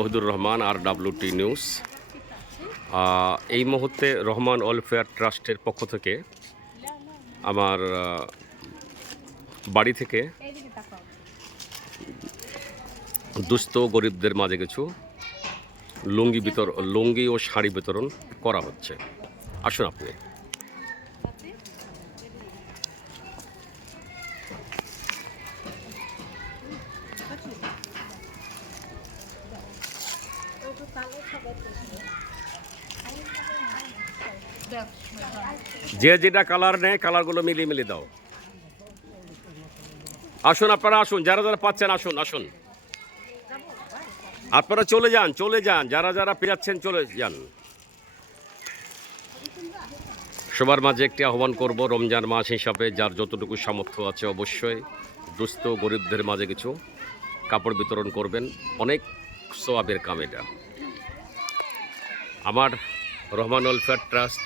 ওহিদুর রহমান আর WT news এই মুহূর্তে রহমান ওয়েলফেয়ার ট্রাস্টের পক্ষ থেকে আমার বাড়ি থেকে দুস্থ গরিবদের মাঝে কিছু লুঙ্গি বিতর, লুঙ্গি ও শাড়ি বিতরণ করা হচ্ছে। আসুন আপনি। যে যেটা কালার নেয় কালারগুলো মিলিয়ে মিলিয়ে দাও। আসুন আপনারা, আসুন। যারা যারা পাচ্ছেন, আসুন আসুন। আপনারা চলে যান চলে যান। যারা যারা পেয়াচ্ছেন, চলে যান। সবার মাঝে একটি আহ্বান করব, রমজান মাস হিসাবে যার যতটুকু সামর্থ্য আছে অবশ্যই, দুস্থ গরিবদের মাঝে কিছু কাপড় বিতরণ করবেন। অনেক সোয়াবের কাম এটা। আমার রহমান ওয়েলফেয়ার ট্রাস্ট,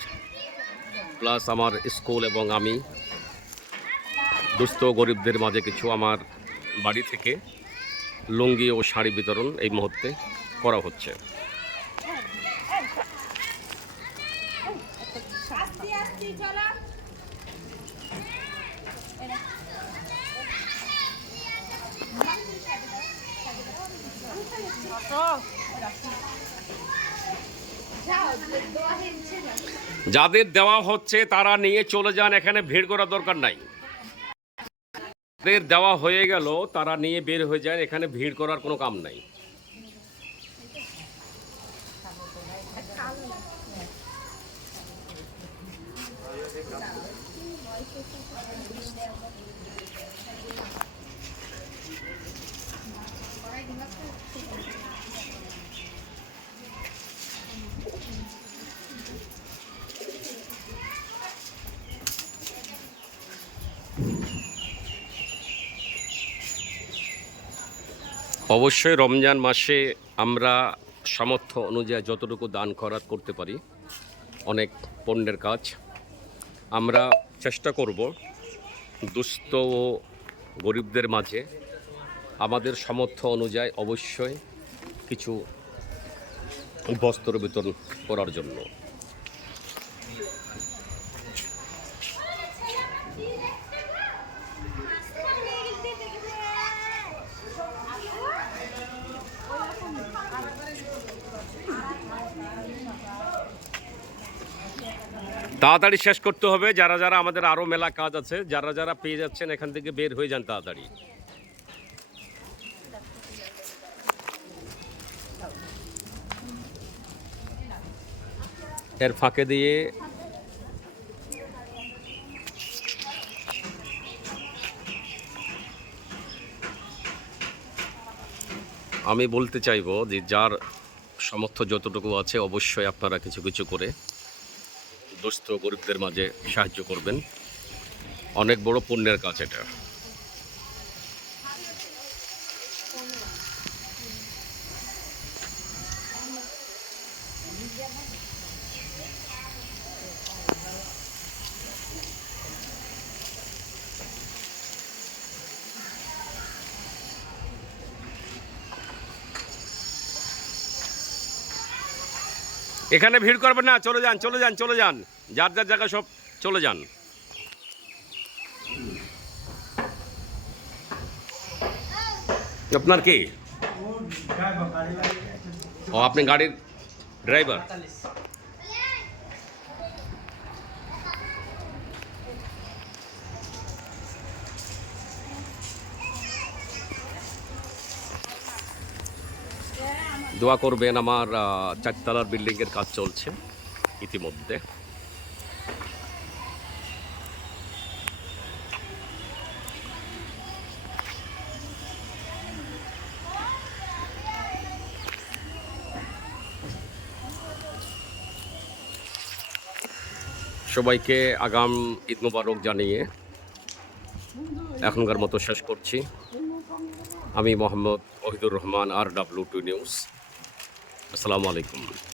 প্লাস আমার স্কুল এবং আমি, দুস্থ গরিবদের মাঝে কিছু আমার বাড়ি থেকে লুঙ্গি ও শাড়ি বিতরণ এই মুহূর্তে করা হচ্ছে। চলো। যাদের দেওয়া হচ্ছে তারা নিয়ে চলে যান, এখানে ভিড় করার দরকার নাই। যাদের দেওয়া হয়ে গেল, তারা নিয়ে বের হয়ে যায় এখানে ভিড় করার কোনো কাম নাই। অবশ্যই রমজান মাসে আমরা সামর্থ্য অনুযায়ী যতটুকু দান খরাত করতে পারি, অনেক পণ্যের কাজ, আমরা চেষ্টা করব দুস্থ ও গরিবদের মাঝে আমাদের সামর্থ্য অনুযায়ী অবশ্যই কিছু বস্ত্র বিতরণ করার জন্য। তাড়াতাড়ি শেষ করতে হবে। যারা যারা আমাদের আরও মেলা কাজ আছে, যারা যারা পেয়ে যাচ্ছেন, এখান থেকে বের হয়ে যান তাড়াতাড়ি। এর ফাঁকে দিয়ে আমি বলতে চাইব যে, যার সামর্থ্য যতটুকু আছে, অবশ্যই আপনারা কিছু কিছু করে দুস্থ গরিবদের মাঝে সাহায্য করবেন। অনেক বড় পুণ্যের কাজ এটা। এখানে ভিড় করবেন না, চলে যান চলে যান চলে যান। যার যার জায়গা সব চলে যান। আপনার কি? ও, আপনি গাড়ির ড্রাইভার দোয়া করবেন আমার চারতলার বিল্ডিংয়ের কাজ চলছে ইতিমধ্যে। সবাইকে আগাম ঈদ মোবারক জানিয়ে এখনকার মতো শেষ করছি। আমি মোহাম্মদ ওহিদুর রহমান আর ডাব্লিউ টু নিউজ আসসালামু আলাইকুম।